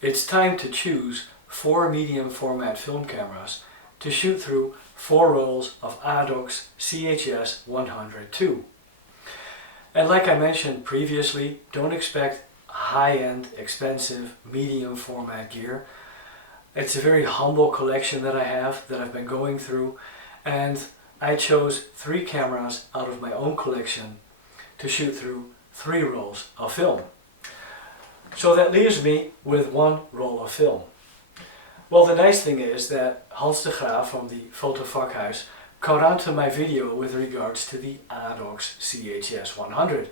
it's time to choose 4 medium format film cameras to shoot through 4 rolls of Adox CHS100 II. And like I mentioned previously, don't expect high-end, expensive, medium format gear. It's a very humble collection that I have, that I've been going through, and I chose 3 cameras out of my own collection to shoot through 3 rolls of film. So that leaves me with 1 roll of film. Well, the nice thing is that Hans de Graaf from the Foto Vakhuis caught on to my video with regards to the Adox CHS100.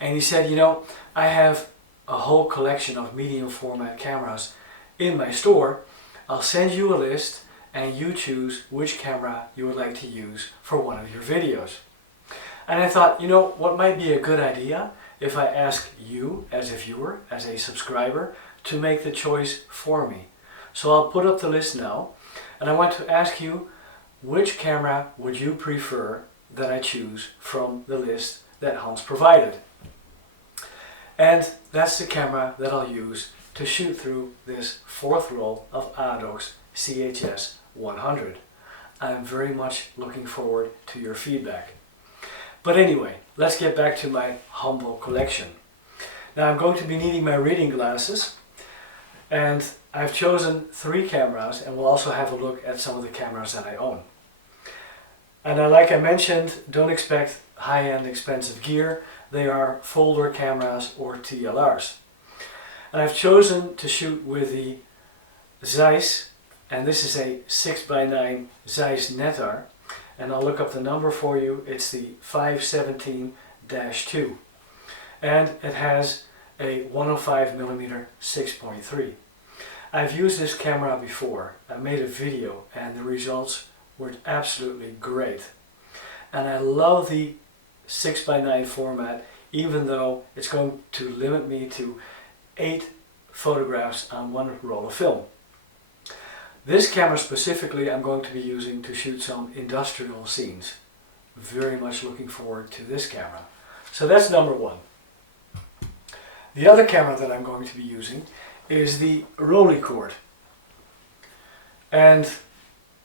And he said, you know, I have a whole collection of medium format cameras in my store. I'll send you a list and you choose which camera you would like to use for one of your videos. And I thought, you know, what might be a good idea if I ask you as a viewer, as a subscriber, to make the choice for me. So I'll put up the list now, and I want to ask you, which camera would you prefer that I choose from the list that Hans provided? And that's the camera that I'll use to shoot through this 4th roll of Adox CHS100. I'm very much looking forward to your feedback. But anyway, let's get back to my humble collection. Now I'm going to be needing my reading glasses, and I've chosen 3 cameras, and we'll also have a look at some of the cameras that I own. And like I mentioned, don't expect high-end expensive gear. They are folder cameras or TLRs. And I've chosen to shoot with the Zeiss, and this is a 6x9 Zeiss Netar, and I'll look up the number for you. It's the 517-2, and it has a 105mm 6.3. I've used this camera before. I made a video and the results were absolutely great. And I love the 6x9 format, even though it's going to limit me to 8 photographs on 1 roll of film. This camera specifically I'm going to be using to shoot some industrial scenes. Very much looking forward to this camera. So that's number 1. The other camera that I'm going to be using is the Rollup. And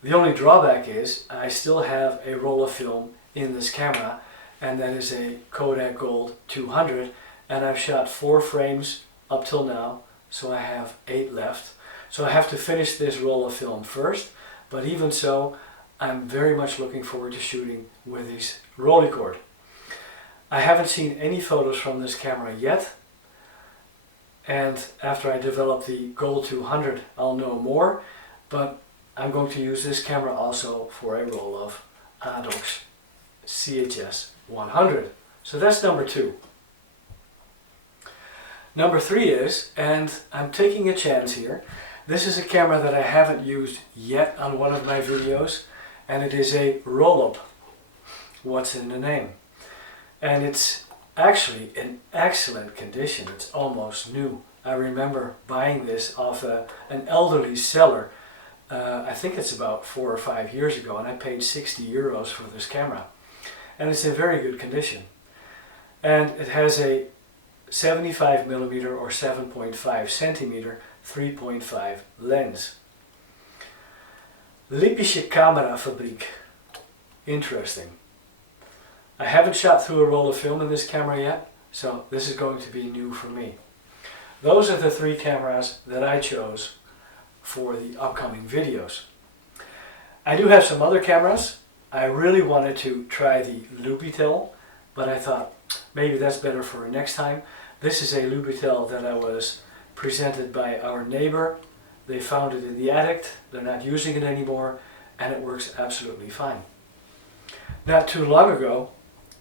the only drawback is I still have a roll of film in this camera, and that is a Kodak Gold 200, and I've shot 4 frames up till now, so I have 8 left. So I have to finish this roll of film first, but even so, I'm very much looking forward to shooting with this Rollup. I haven't seen any photos from this camera yet, and after I develop the Gold 200 I'll know more, but I'm going to use this camera also for a roll of Adox CHS100. So that's number 2. Number 3 is, and I'm taking a chance here, this is a camera that I haven't used yet on one of my videos, and it is a Rollup. What's in the name? And it's actually in excellent condition. It's almost new. I remember buying this off an elderly seller. I think it's about 4 or 5 years ago, and I paid 60 euros for this camera. And it's in very good condition. And it has a 75mm or 7.5 centimeter 3.5 lens. Lippische Kamerafabriek. Interesting. I haven't shot through a roll of film in this camera yet, so this is going to be new for me. Those are the 3 cameras that I chose for the upcoming videos. I do have some other cameras. I really wanted to try the Lubitel, but I thought maybe that's better for next time. This is a Lubitel that I was presented by our neighbor. They found it in the attic, they're not using it anymore, and it works absolutely fine. Not too long ago,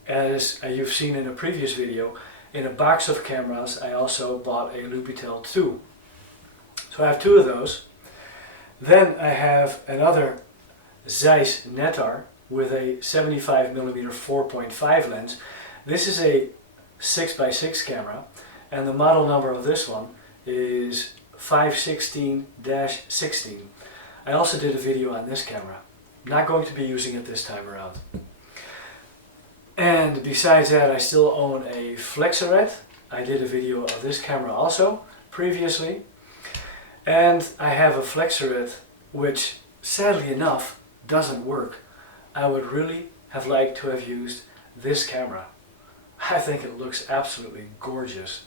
as you've seen in a previous video, in a box of cameras I also bought a Lubitel 2. So I have 2 of those. Then I have another Zeiss Netar with a 75mm 4.5 lens. This is a 6x6 camera, and the model number of this one is 516-16. I also did a video on this camera. Not going to be using it this time around. And besides that, I still own a Flexoret. I did a video of this camera also previously. And I have a Flexorit which sadly enough doesn't work. I would really have liked to have used this camera. I think it looks absolutely gorgeous.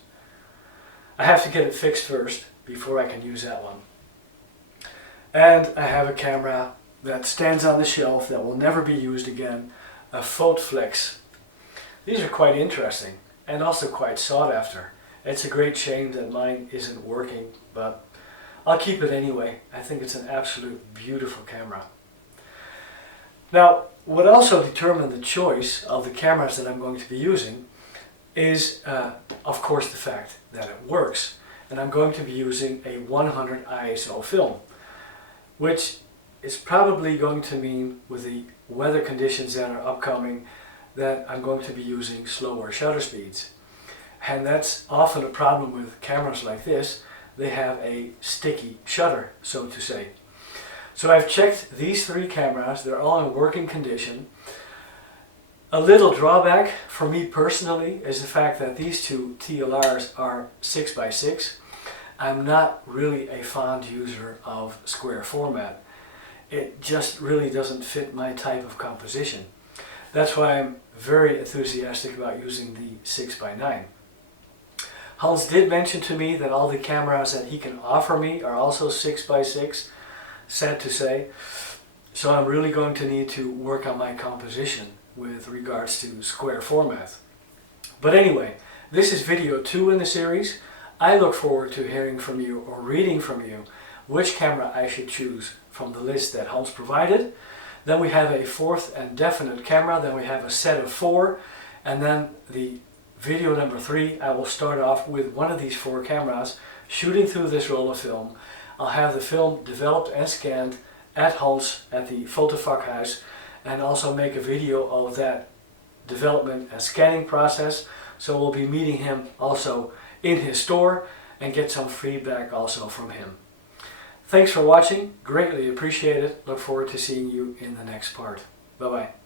I have to get it fixed first before I can use that one. And I have a camera that stands on the shelf that will never be used again, a Foto Flex. These are quite interesting and also quite sought after. It's a great shame that mine isn't working, but I'll keep it anyway. I think it's an absolute beautiful camera. Now, what also determined the choice of the cameras that I'm going to be using is, of course, the fact that it works. And I'm going to be using a 100 ISO film, which is probably going to mean, with the weather conditions that are upcoming, that I'm going to be using slower shutter speeds. And that's often a problem with cameras like this. They have a sticky shutter, so to say. So I've checked these three cameras. They're all in working condition. A little drawback for me personally is the fact that these two TLRs are 6x6. I'm not really a fond user of square format. It just really doesn't fit my type of composition. That's why I'm very enthusiastic about using the 6x9. Hans did mention to me that all the cameras that he can offer me are also 6x6, sad to say. So I'm really going to need to work on my composition with regards to square format. But anyway, this is video 2 in the series. I look forward to hearing from you or reading from you which camera I should choose from the list that Hans provided. Then we have a fourth and definite camera, then we have a set of 4, and then the video number 3, I will start off with one of these 4 cameras, shooting through this roll of film. I'll have the film developed and scanned at Hans at the Foto Vakhuis, and also make a video of that development and scanning process. So we'll be meeting him also in his store and get some feedback also from him. Thanks for watching, greatly appreciate it. Look forward to seeing you in the next part. Bye bye.